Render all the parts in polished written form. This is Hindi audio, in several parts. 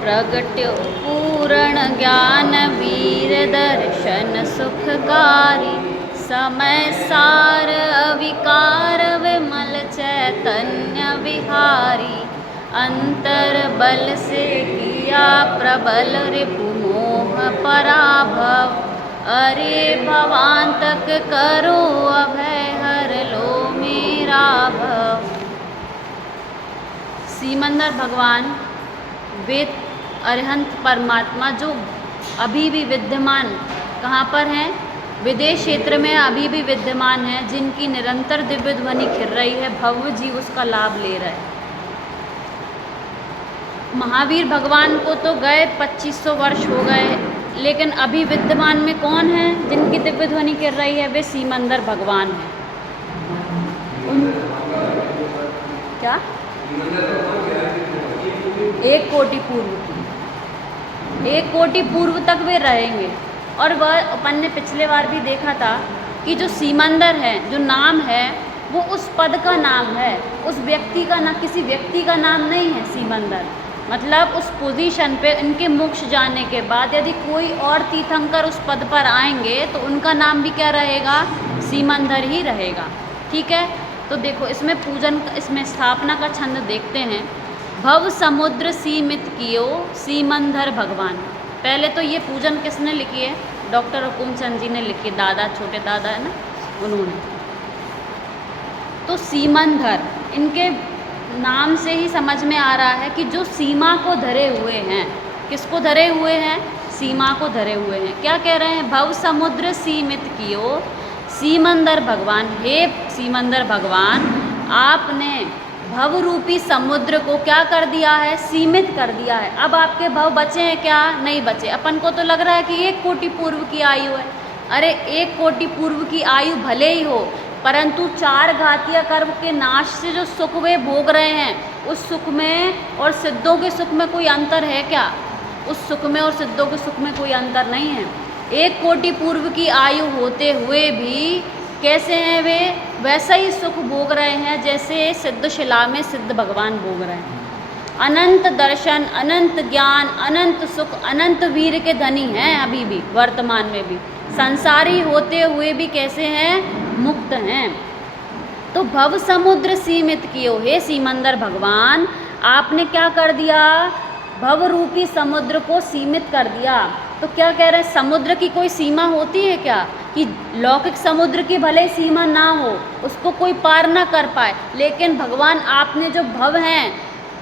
प्रगट्यो पूर्ण ज्ञान वीर दर्शन सुखकारी, समय सार अविकार विमल चैतन्य विहारी, अंतर बल से किया प्रबल रिपु मोह पराभव, अरे भवांतक करो अभय हर लो मेरा भव। सीमंदर भगवान वेद अरिहंत परमात्मा जो अभी भी विद्यमान कहाँ पर हैं? विदेश क्षेत्र में अभी भी विद्यमान है, जिनकी निरंतर दिव्य ध्वनि खिर रही है, भव्य जीव उसका लाभ ले रहे हैं। महावीर भगवान को तो गए 2500 वर्ष हो गए, लेकिन अभी विद्यमान में कौन है जिनकी दिव्य ध्वनि खिर रही है? वे सीमंदर भगवान हैं। क्या? 1 कोटि पूर्व की, 1 कोटि पूर्व तक वे रहेंगे। और वह अपन ने पिछले बार भी देखा था कि जो सीमंदर है, जो नाम है, वो उस पद का नाम है, उस व्यक्ति का ना, किसी व्यक्ति का नाम नहीं है सीमंदर। मतलब उस पोजीशन पे इनके मोक्ष जाने के बाद यदि कोई और तीर्थंकर उस पद पर आएंगे तो उनका नाम भी क्या रहेगा? सीमंदर ही रहेगा। ठीक है, तो देखो इसमें पूजन, इसमें स्थापना का छंद देखते हैं। भव समुद्र सीमित कियो सीमंदर भगवान। पहले तो ये पूजन किसने लिखी है? डॉक्टर हुकुमचंद जी ने लिखी, दादा, छोटे दादा है ना, उन्होंने। तो सीमंदर, इनके नाम से ही समझ में आ रहा है कि जो सीमा को धरे हुए हैं। किसको धरे हुए हैं? सीमा को धरे हुए हैं। क्या कह रहे हैं? भव समुद्र सीमित कियो सीमंदर भगवान। हे सीमंदर भगवान, आपने भव रूपी समुद्र को क्या कर दिया है? सीमित कर दिया है। अब आपके भव बचे हैं क्या? नहीं बचे। अपन को तो लग रहा है कि 1 कोटि पूर्व की आयु है। अरे 1 कोटि पूर्व की आयु भले ही हो, परंतु 4 घातीय कर्म के नाश से जो सुख वे भोग रहे हैं, उस सुख में और सिद्धों के सुख में कोई अंतर है क्या? उस सुख में और सिद्धों के सुख में कोई अंतर नहीं है। 1 कोटि पूर्व की आयु होते हुए भी कैसे हैं वे? वैसा ही सुख भोग रहे हैं जैसे सिद्ध शिला में सिद्ध भगवान भोग रहे हैं। अनंत दर्शन, अनंत ज्ञान, अनंत सुख, अनंत वीर के धनी हैं अभी भी, वर्तमान में भी। संसारी होते हुए भी कैसे हैं? मुक्त हैं। तो भव समुद्र सीमित कियो, हे सीमंदर भगवान, आपने क्या कर दिया? भव रूपी समुद्र को सीमित कर दिया। तो क्या कह रहे हैं? समुद्र की कोई सीमा होती है क्या? कि लौकिक समुद्र की भले सीमा ना हो, उसको कोई पार ना कर पाए, लेकिन भगवान आपने जो भव हैं,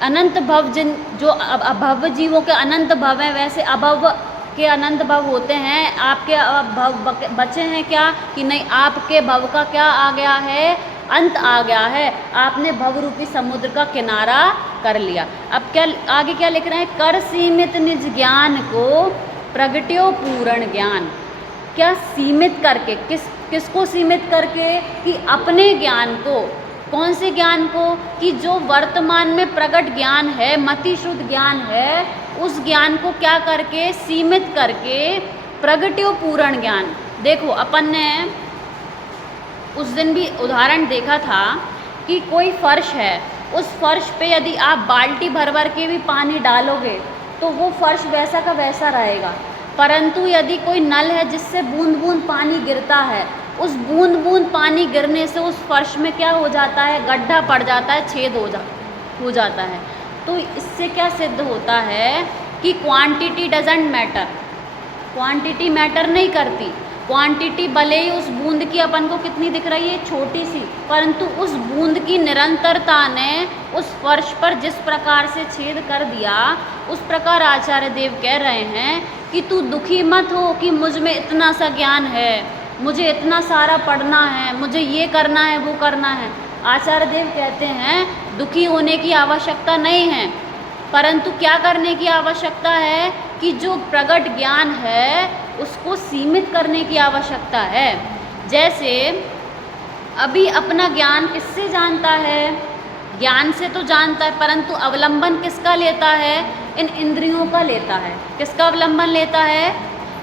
अनंत भव, जिन जो अभव जीवों के अनंत भव हैं, वैसे अभव के अनंत भव होते हैं। आपके भव बचे हैं क्या? कि नहीं, आपके भव का क्या आ गया है? अंत आ गया है। आपने भव रूपी समुद्र का किनारा कर लिया। अब क्या आगे क्या लिख रहे हैं? कर सीमित निज ज्ञान को प्रगट्यो पूर्ण ज्ञान। क्या सीमित करके? किसको सीमित करके? कि अपने ज्ञान को। कौन से ज्ञान को? कि जो वर्तमान में प्रकट ज्ञान है, मति शुद्ध ज्ञान है, उस ज्ञान को क्या करके? सीमित करके प्रगट्यो पूर्ण ज्ञान। देखो अपन ने उस दिन भी उदाहरण देखा था कि कोई फर्श है, उस फर्श पे यदि आप बाल्टी भर भर के भी पानी डालोगे तो वो फर्श वैसा का वैसा रहेगा। परंतु यदि कोई नल है जिससे बूंद बूंद पानी गिरता है, उस बूंद बूंद पानी गिरने से उस फर्श में क्या हो जाता है? गड्ढा पड़ जाता है, छेद हो जाता है। तो इससे क्या सिद्ध होता है? कि quantity doesn't matter. Quantity matter नहीं करती। क्वांटिटी भले ही उस बूंद की अपन को कितनी दिख रही है? छोटी सी, परंतु उस बूंद की निरंतरता ने उस फर्श पर जिस प्रकार से छेद कर दिया, उस प्रकार आचार्य देव कह रहे हैं कि तू दुखी मत हो कि मुझ में इतना सा ज्ञान है, मुझे इतना सारा पढ़ना है, मुझे ये करना है, वो करना है। आचार्य देव कहते हैं दुखी होने की आवश्यकता नहीं है, परंतु क्या करने की आवश्यकता है? कि जो प्रगट ज्ञान है उसको सीमित करने की आवश्यकता है। जैसे अभी अपना ज्ञान किससे जानता है? ज्ञान से तो जानता है, परंतु अवलंबन किसका लेता है? इन इंद्रियों का लेता है। किसका अवलंबन लेता है?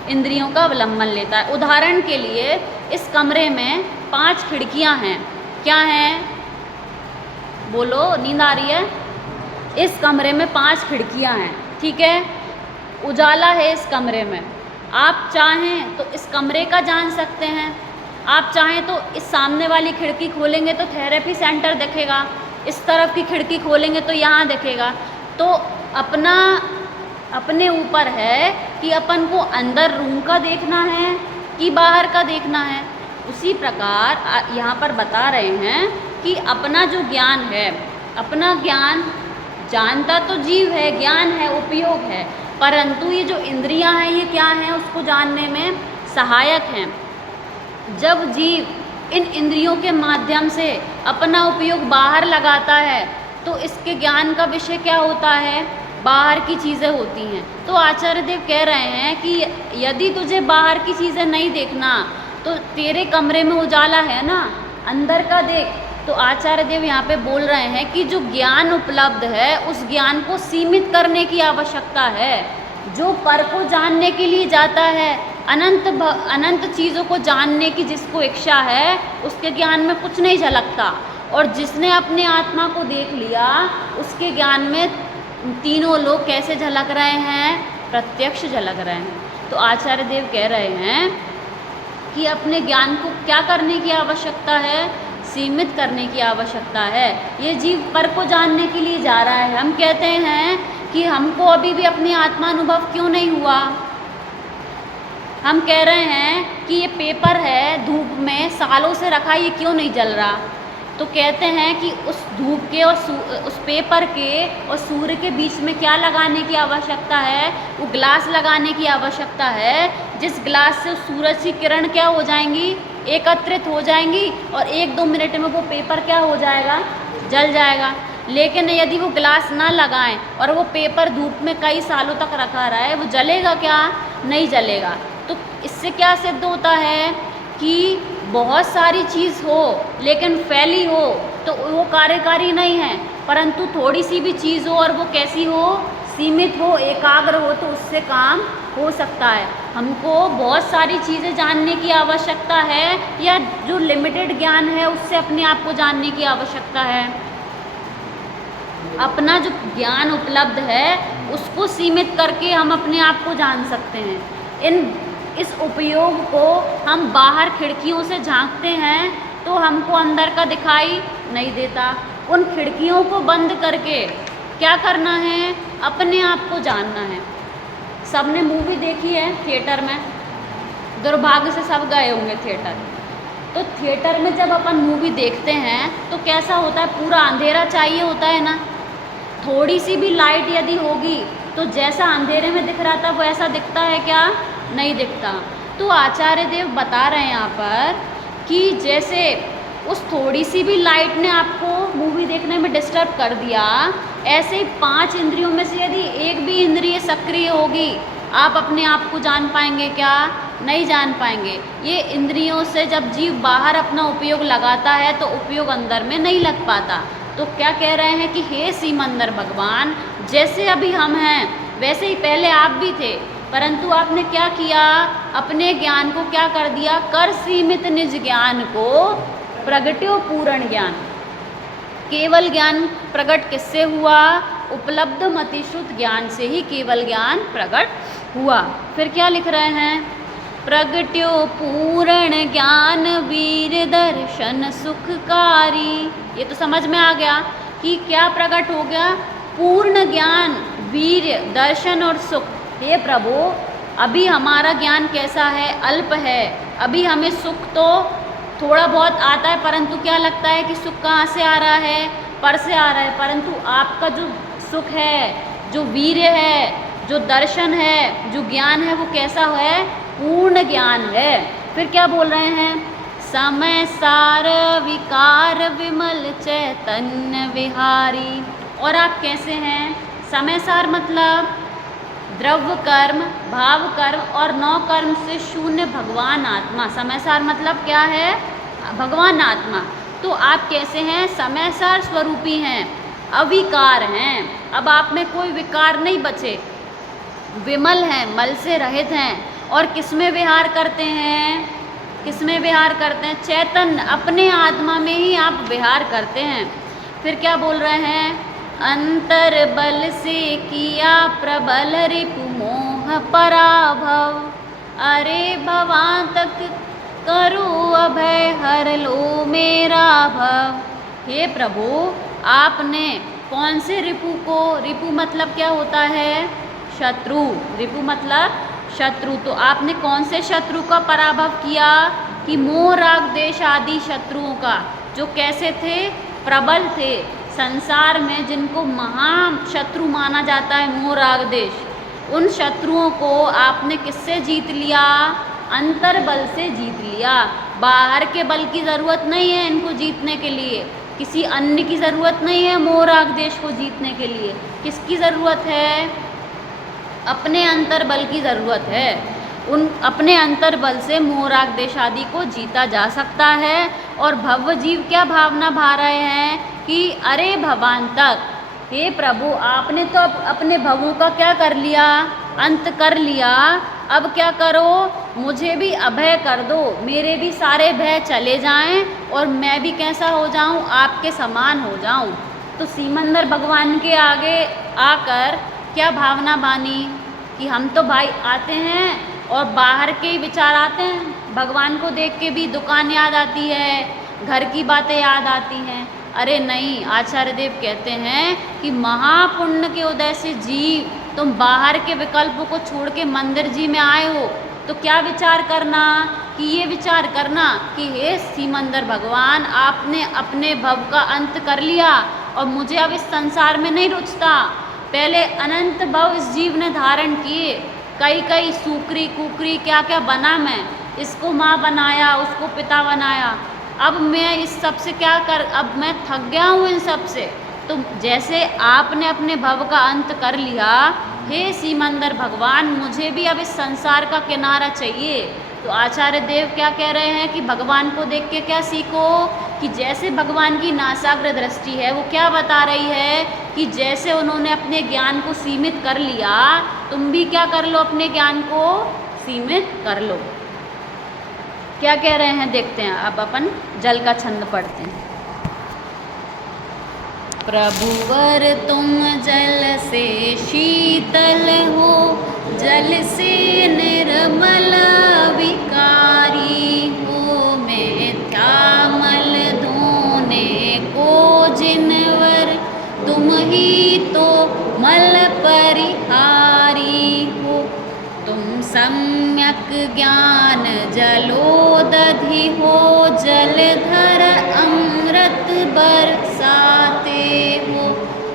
इंद्रियों का अवलंबन लेता है। उदाहरण के लिए इस कमरे में 5 खिड़कियां हैं। क्या हैं? बोलो, नींद आ रही है? इस कमरे में 5 खिड़कियां हैं। ठीक है, उजाला है इस कमरे में, आप चाहें तो इस कमरे का जान सकते हैं, आप चाहें तो इस सामने वाली खिड़की खोलेंगे तो थेरेपी सेंटर दिखेगा, इस तरफ की खिड़की खोलेंगे तो यहाँ दिखेगा। तो अपने ऊपर है कि अपन को अंदर रूम का देखना है कि बाहर का देखना है। उसी प्रकार यहाँ पर बता रहे हैं कि अपना जो ज्ञान है, अपना ज्ञान जानता तो जीव है, ज्ञान है, उपयोग है, परंतु ये जो इंद्रियां हैं ये क्या हैं, उसको जानने में सहायक हैं। जब जीव इन इंद्रियों के माध्यम से अपना उपयोग बाहर लगाता है तो इसके ज्ञान का विषय क्या होता है, बाहर की चीज़ें होती हैं। तो आचार्य देव कह रहे हैं कि यदि तुझे बाहर की चीज़ें नहीं देखना तो तेरे कमरे में उजाला है ना, अंदर का देख। तो आचार्य देव यहाँ पे बोल रहे हैं कि जो ज्ञान उपलब्ध है उस ज्ञान को सीमित करने की आवश्यकता है। जो पर को जानने के लिए जाता है, अनंत चीज़ों को जानने की जिसको इच्छा है, उसके ज्ञान में कुछ नहीं झलकता। और जिसने अपने आत्मा को देख लिया उसके ज्ञान में तीनों लोग कैसे झलक रहे हैं, प्रत्यक्ष झलक रहे हैं। तो आचार्य देव कह रहे हैं कि अपने ज्ञान को क्या करने की आवश्यकता है, सीमित करने की आवश्यकता है। ये जीव पर को जानने के लिए जा रहा है। हम कहते हैं कि हमको अभी भी अपनी आत्मा अनुभव क्यों नहीं हुआ। हम कह रहे हैं कि ये पेपर है, धूप में सालों से रखा, ये क्यों नहीं जल रहा। तो कहते हैं कि उस धूप के और उस पेपर के और सूर्य के बीच में क्या लगाने की आवश्यकता है, वो ग्लास लगाने की आवश्यकता है, जिस ग्लास से सूरज की किरण क्या हो जाएंगी, एकत्रित हो जाएंगी और 1-2 मिनट में वो पेपर क्या हो जाएगा, जल जाएगा। लेकिन यदि वो ग्लास ना लगाएं और वो पेपर धूप में कई सालों तक रखा रहा है, वो जलेगा क्या, नहीं जलेगा। तो इससे क्या सिद्ध होता है कि बहुत सारी चीज़ हो लेकिन फैली हो तो वो कार्यकारी नहीं है, परंतु थोड़ी सी भी चीज़ हो और वो कैसी हो, सीमित हो, एकाग्र हो, तो उससे काम हो सकता है। हमको बहुत सारी चीज़ें जानने की आवश्यकता है या जो लिमिटेड ज्ञान है उससे अपने आप को जानने की आवश्यकता है। अपना जो ज्ञान उपलब्ध है उसको सीमित करके हम अपने आप को जान सकते हैं। इस उपयोग को हम बाहर खिड़कियों से झांकते हैं तो हमको अंदर का दिखाई नहीं देता। उन खिड़कियों को बंद करके क्या करना है, अपने आप को जानना है। सबने मूवी देखी है थिएटर में, दुर्भाग्य से सब गए होंगे थिएटर। तो थिएटर में जब अपन मूवी देखते हैं तो कैसा होता है, पूरा अंधेरा चाहिए होता है ना। थोड़ी सी भी लाइट यदि होगी तो जैसा अंधेरे में दिख रहा था वैसा दिखता है क्या, नहीं दिखता। तो आचार्य देव बता रहे हैं यहाँ पर कि जैसे उस थोड़ी सी भी लाइट ने आपको मूवी देखने में डिस्टर्ब कर दिया, ऐसे ही 5 इंद्रियों में से यदि एक भी इंद्रिय सक्रिय होगी, आप अपने आप को जान पाएंगे क्या, नहीं जान पाएंगे। ये इंद्रियों से जब जीव बाहर अपना उपयोग लगाता है तो उपयोग अंदर में नहीं लग पाता। तो क्या कह रहे हैं कि हे सीमंदर भगवान, जैसे अभी हम हैं वैसे ही पहले आप भी थे, परंतु आपने क्या किया, अपने ज्ञान को क्या कर दिया, कर सीमित निज ज्ञान को प्रगट्यो पूर्ण ज्ञान। केवल ज्ञान प्रकट किससे हुआ, उपलब्ध मति शुद्ध ज्ञान से ही केवल ज्ञान प्रकट हुआ। फिर क्या लिख रहे हैं, प्रगट्यो पूर्ण ज्ञान वीर दर्शन सुखकारी। ये तो समझ में आ गया कि क्या प्रकट हो गया, पूर्ण ज्ञान, वीर, दर्शन और सुख। हे प्रभु, अभी हमारा ज्ञान कैसा है, अल्प है। अभी हमें सुख तो थोड़ा बहुत आता है, परंतु क्या लगता है कि सुख कहाँ से आ रहा है, पर से आ रहा है। परंतु आपका जो सुख है, जो वीर्य है, जो दर्शन है, जो ज्ञान है, वो कैसा है, पूर्ण ज्ञान है। फिर क्या बोल रहे हैं, समय सार विकार विमल चैतन्य विहारी। और आप कैसे हैं, समय सार मतलब द्रव्य कर्म, भाव कर्म और 9 कर्म से शून्य भगवान आत्मा। समय सार मतलब क्या है, भगवान आत्मा। तो आप कैसे हैं, समय सार स्वरूपी हैं, अविकार हैं। अब आप में कोई विकार नहीं बचे, विमल हैं, मल से रहित हैं। और किसमें विहार करते हैं, किसमें विहार करते हैं, चैतन्य, अपने आत्मा में ही आप विहार करते हैं। फिर क्या बोल रहे हैं, अंतर बल से किया प्रबल रिपु मोह पराभव। अरे भवां तक करो अभय हर लो मेरा भव। हे प्रभु, आपने कौन से रिपु को, रिपु मतलब क्या होता है? शत्रु। रिपु मतलब शत्रु। तो आपने कौन से शत्रु का पराभव किया? कि मोह राग देश आदि शत्रुओं का, जो कैसे थे? प्रबल थे। संसार में जिनको महाशत्रु माना जाता है मोह राग देश, उन शत्रुओं को आपने किससे जीत लिया? अंतर बल से जीत लिया। बाहर के बल की ज़रूरत नहीं है इनको जीतने के लिए, किसी अन्य की ज़रूरत नहीं है मोह राग देश को जीतने के लिए। किसकी ज़रूरत है? अपने अंतर बल की ज़रूरत है। उन अपने अंतर बल से मोह राग देश आदि को जीता जा सकता है। और भव जीव क्या भावना भा रहे हैं कि अरे भवान तक, हे प्रभु, आपने तो अपने भवों का क्या कर लिया? अंत कर लिया। अब क्या करो? मुझे भी अभय कर दो, मेरे भी सारे भय चले जाएं और मैं भी कैसा हो जाऊं? आपके समान हो जाऊं। तो सीमंदर भगवान के आगे आकर क्या भावना बानी कि हम तो भाई आते हैं और बाहर के ही विचार आते हैं। भगवान को देख के भी दुकान याद आती है, घर की बातें याद आती हैं। अरे नहीं, आचार्य देव कहते हैं कि महापुण्य के उदय से जीव तुम बाहर के विकल्पों को छोड़ के मंदिर जी में आए हो, तो क्या विचार करना? कि ये विचार करना कि हे सीमंदर भगवान, आपने अपने भव का अंत कर लिया और मुझे अब इस संसार में नहीं रुचता। पहले अनंत भव इस जीव ने धारण किए, कई कई सूकरी कुकरी क्या क्या बना, मैं इसको माँ बनाया, उसको पिता बनाया। अब मैं इस सब से क्या कर, अब मैं थक गया हूँ इन सब से। तो जैसे आपने अपने भव का अंत कर लिया, हे सीमंदर भगवान, मुझे भी अब इस संसार का किनारा चाहिए। तो आचार्य देव क्या कह रहे हैं कि भगवान को देख के क्या सीखो? कि जैसे भगवान की नासाग्र दृष्टि है, वो क्या बता रही है कि जैसे उन्होंने अपने ज्ञान को सीमित कर लिया, तुम भी क्या कर लो? अपने ज्ञान को सीमित कर लो। क्या कह रहे हैं देखते हैं। अब अपन जल का छंद पढ़ते हैं। प्रभुवर तुम जल से शीतल हो, जल से निर्मल विकारी हो। मिथ्यामल धोने को जिनवर, तुम ही तो मल परिहारी हो। तुम सम्यक ज्ञान जलोदधि हो, जलधर अमृत बरसाते हो।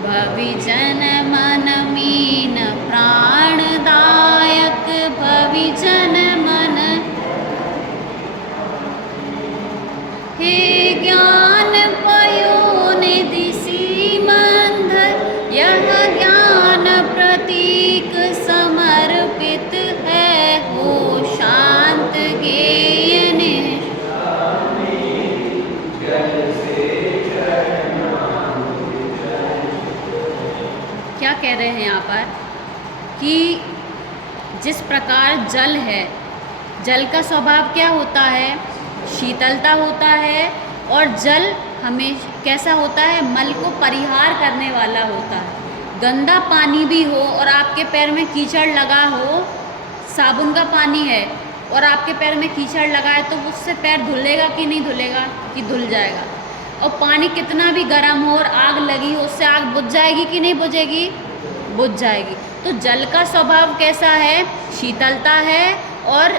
भविजन मन मीन प्राणदायक, भविजन मन हे ज्ञान पयोनिधि सीमंदर। यह ज्ञान प्रतीक समर्पित है, हो शांत गेय निष्ठ। क्या कह रहे हैं यहाँ पर कि जिस प्रकार जल है, जल का स्वभाव क्या होता है? शीतलता होता है। और जल हमें कैसा होता है? मल को परिहार करने वाला होता है। गंदा पानी भी हो और आपके पैर में कीचड़ लगा हो, साबुन का पानी है और आपके पैर में कीचड़ लगा है, तो उससे पैर धुलेगा कि नहीं धुलेगा? कि धुल जाएगा। और पानी कितना भी गर्म हो और आग लगी हो, उससे आग बुझ जाएगी कि नहीं बुझेगी? बुझ जाएगी। तो जल का स्वभाव कैसा है? शीतलता है और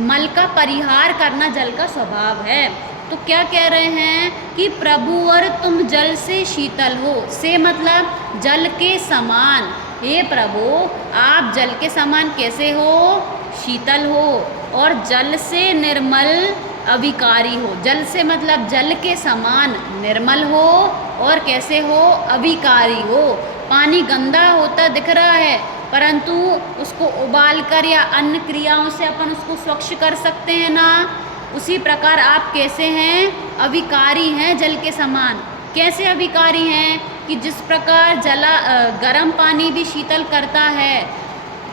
मल का परिहार करना जल का स्वभाव है। तो क्या कह रहे हैं कि प्रभु और तुम जल से शीतल हो, से मतलब जल के समान। हे प्रभु, आप जल के समान कैसे हो? शीतल हो। और जल से निर्मल अविकारी हो। जल से मतलब जल के समान निर्मल हो और कैसे हो? अविकारी हो। पानी गंदा होता दिख रहा है, परंतु उसको उबाल कर या अन्य क्रियाओं से अपन उसको स्वच्छ कर सकते हैं ना। उसी प्रकार आप कैसे हैं? अविकारी हैं जल के समान। कैसे अविकारी हैं? कि जिस प्रकार गर्म पानी भी शीतल करता है,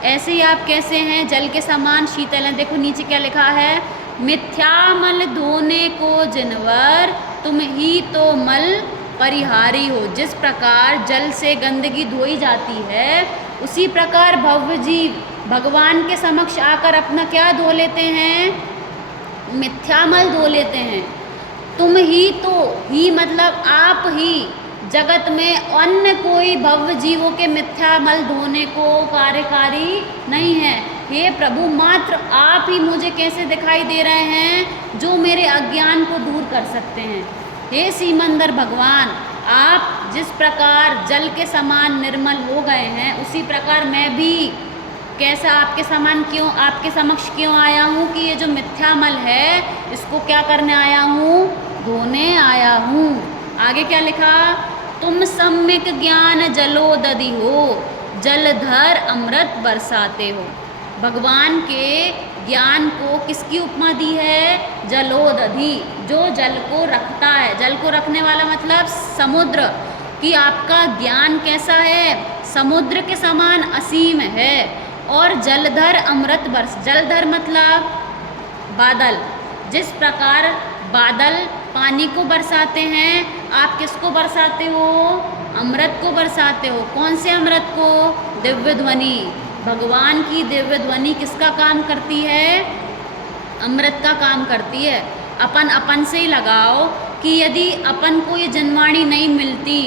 ऐसे ही आप कैसे हैं? जल के समान शीतल हैं। देखो नीचे क्या लिखा है? मिथ्यामल धोने को जिनवर, तुम ही तो मल परिहारी हो। जिस प्रकार जल से गंदगी धोई जाती है, उसी प्रकार भव्य जीव भगवान के समक्ष आकर अपना क्या धो लेते हैं? मिथ्यामल धो लेते हैं। तुम ही तो, ही मतलब आप ही जगत में अन्य कोई भव्य जीवों के मिथ्यामल धोने को कार्यकारी नहीं है। हे प्रभु, मात्र आप ही मुझे कैसे दिखाई दे रहे हैं जो मेरे अज्ञान को दूर कर सकते हैं। हे सीमंदर भगवान, आप जिस प्रकार जल के समान निर्मल हो गए हैं, उसी प्रकार मैं भी कैसा आपके समान क्यों, आपके समक्ष क्यों आया हूँ कि ये जो मिथ्यामल है इसको क्या करने आया हूँ? धोने आया हूँ। आगे क्या लिखा? तुम सम्यक ज्ञान जलोदधि हो, जलधर अमृत बरसाते हो। भगवान के ज्ञान को किसकी उपमा दी है? जलोदधि, जो जल को रखता है। जल को रखने वाला मतलब समुद्र, कि आपका ज्ञान कैसा है? समुद्र के समान असीम है। और जलधर अमृत बरस, जलधर मतलब बादल। जिस प्रकार बादल पानी को बरसाते हैं, आप किसको बरसाते हो? अमृत को बरसाते हो। कौन से अमृत को? दिव्य ध्वनि। भगवान की दिव्य ध्वनि किसका काम करती है? अमृत का काम करती है। अपन से ही लगाओ कि यदि अपन को ये जनवाणी नहीं मिलती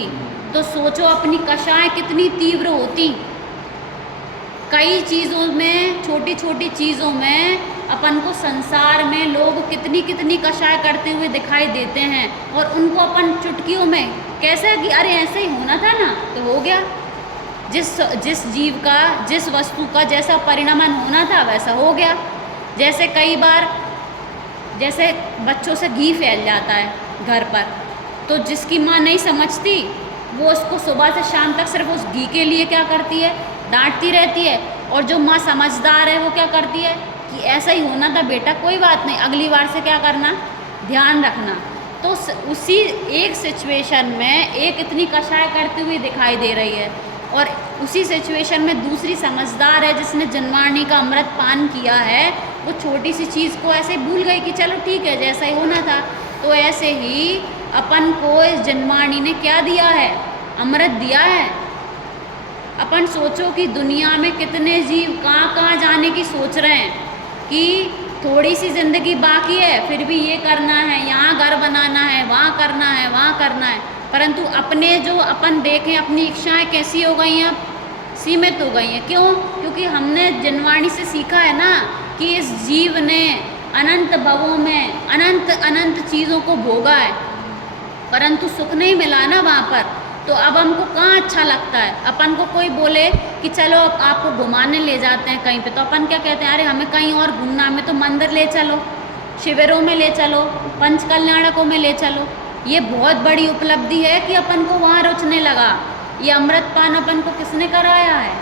तो सोचो अपनी कषाएं कितनी तीव्र होती। कई चीज़ों में, छोटी छोटी चीज़ों में अपन को संसार में लोग कितनी कितनी कषाय करते हुए दिखाई देते हैं, और उनको अपन चुटकियों में कैसे कि अरे ऐसे ही होना था ना तो हो गया। जिस जीव का, जिस वस्तु का जैसा परिणमन होना था वैसा हो गया। जैसे कई बार जैसे बच्चों से घी फैल जाता है घर पर, तो जिसकी माँ नहीं समझती वो उसको सुबह से शाम तक सिर्फ उस घी के लिए क्या करती है? डांटती रहती है। और जो माँ समझदार है वो क्या करती है कि ऐसा ही होना था बेटा, कोई बात नहीं, अगली बार से क्या करना, ध्यान रखना। तो उसी एक सिचुएशन में एक इतनी कषाय करती हुई दिखाई दे रही है, और उसी सिचुएशन में दूसरी समझदार है जिसने जनवाणी का अमृत पान किया है, वो छोटी सी चीज़ को ऐसे भूल गई कि चलो ठीक है जैसा ही होना था। तो ऐसे ही अपन को इस जनवाणी ने क्या दिया है? अमृत दिया है। अपन सोचो कि दुनिया में कितने जीव कहाँ कहाँ जाने की सोच रहे हैं कि थोड़ी सी ज़िंदगी बाकी है, फिर भी ये करना है, यहाँ घर बनाना है, वहाँ करना है, वहाँ करना है। परंतु अपने जो अपन देखें अपनी इच्छाएं कैसी हो गई हैं? सीमित हो गई हैं। क्यों? क्योंकि हमने जनवाणी से सीखा है ना कि इस जीव ने अनंत भवों में अनंत अनंत चीज़ों को भोगा है, परंतु सुख नहीं मिला ना वहाँ पर। तो अब हमको कहाँ अच्छा लगता है? अपन को कोई बोले कि चलो अब आपको घुमाने ले जाते हैं कहीं पे, तो अपन क्या कहते हैं? अरे हमें कहीं और घूमना, हमें तो मंदिर ले चलो, शिविरों में ले चलो, पंच कल्याणकों में ले चलो। ये बहुत बड़ी उपलब्धि है कि अपन को वहाँ रुचने लगा। ये अमृतपान अपन को किसने कराया है?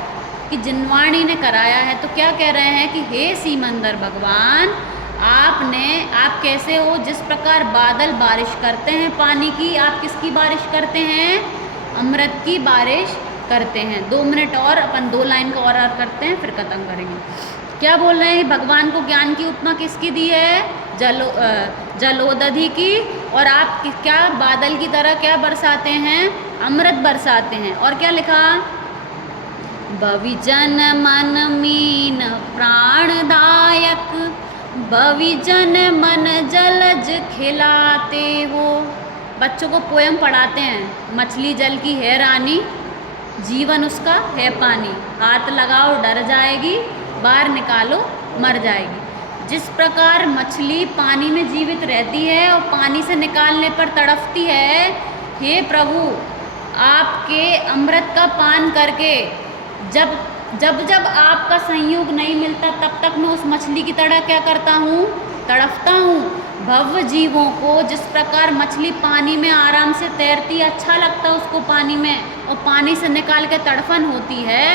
कि जनवाणी ने कराया है। तो क्या कह रहे हैं कि हे सीमंदर भगवान, आप कैसे हो? जिस प्रकार बादल बारिश करते हैं पानी की, आप किसकी बारिश करते हैं? अमृत की बारिश करते हैं। 2 मिनट और, अपन 2 लाइन का और करते हैं फिर खत्म करेंगे। क्या बोल रहे हैं? भगवान को ज्ञान की उपमा किसकी दी है? जलोदधि की। और आप क्या बादल की तरह क्या बरसाते हैं? अमृत बरसाते हैं। और क्या लिखा? भविजन मन मीन प्राणदायक, भविजन मन जलज खिलाते हो। बच्चों को पोयम पढ़ाते हैं, मछली जल की है रानी, जीवन उसका है पानी, हाथ लगाओ डर जाएगी, बाहर निकालो मर जाएगी। जिस प्रकार मछली पानी में जीवित रहती है और पानी से निकालने पर तड़पती है, हे प्रभु आपके अमृत का पान करके जब आपका संयोग नहीं मिलता तब तक मैं उस मछली की तरह क्या करता हूँ? तड़पता हूँ। भव्य जीवों को जिस प्रकार मछली पानी में आराम से तैरती है, अच्छा लगता है उसको पानी में, और पानी से निकाल के तड़फन होती है,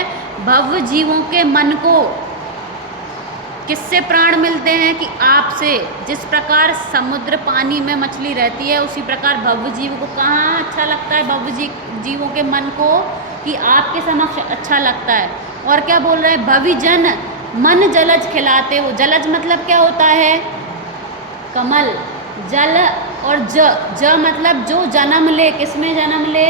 भव्य जीवों के मन को किससे प्राण मिलते हैं? कि आपसे। जिस प्रकार समुद्र पानी में मछली रहती है, उसी प्रकार भव्य जीव को कहाँ अच्छा लगता है? भव्य जीवों के मन को कि आपके समक्ष अच्छा लगता है। और क्या बोल रहे हैं? भविजन मन जलज खिलाते हो। जलज मतलब क्या होता है? कमल। जल और ज मतलब जो जन्म ले, किस में जन्म ले?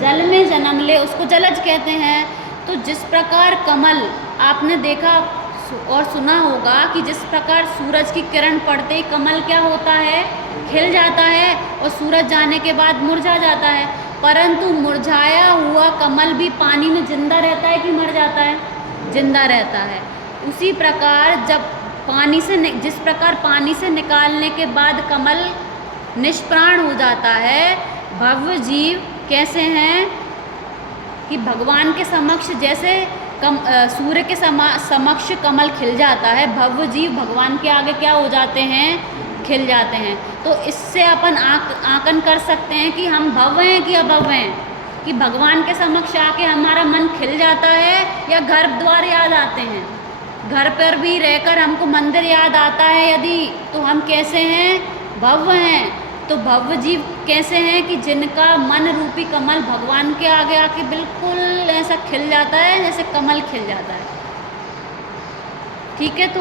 जल में जन्म ले, उसको जलज कहते हैं। तो जिस प्रकार कमल, आपने देखा और सुना होगा कि जिस प्रकार सूरज की किरण पड़ते ही कमल क्या होता है? खिल जाता है और सूरज जाने के बाद मुरझा जाता है। परंतु मुरझाया हुआ कमल भी पानी में जिंदा रहता है कि मर जाता है? जिंदा रहता है। उसी प्रकार जिस प्रकार पानी से निकालने के बाद कमल निष्प्राण हो जाता है, भव्य जीव कैसे हैं कि भगवान के समक्ष जैसे सूर्य के समक्ष कमल खिल जाता है, भव्य जीव भगवान के आगे क्या हो जाते हैं? खिल जाते हैं। तो इससे अपन आकलन कर सकते हैं कि हम भव्य हैं कि अभव्य हैं, कि भगवान के समक्ष आके हमारा मन खिल जाता है या घर द्वार याद आते हैं। घर पर भी रहकर हमको मंदिर याद आता है यदि, तो हम कैसे हैं? भव्य हैं। तो भव्य जीव कैसे हैं कि जिनका मन रूपी कमल भगवान के आगे आके बिल्कुल ऐसा खिल जाता है जैसे कमल खिल जाता है। ठीक है, तो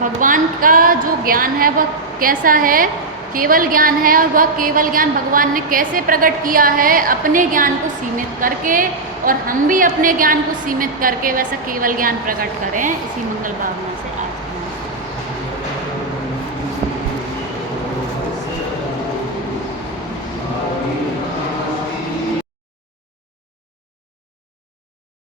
भगवान का जो ज्ञान है वह कैसा है? केवल ज्ञान है। और वह केवल ज्ञान भगवान ने कैसे प्रकट किया है? अपने ज्ञान को सीमित करके, और हम भी अपने ज्ञान को सीमित करके वैसा केवल ज्ञान प्रकट करें। इसी मंगल भावना से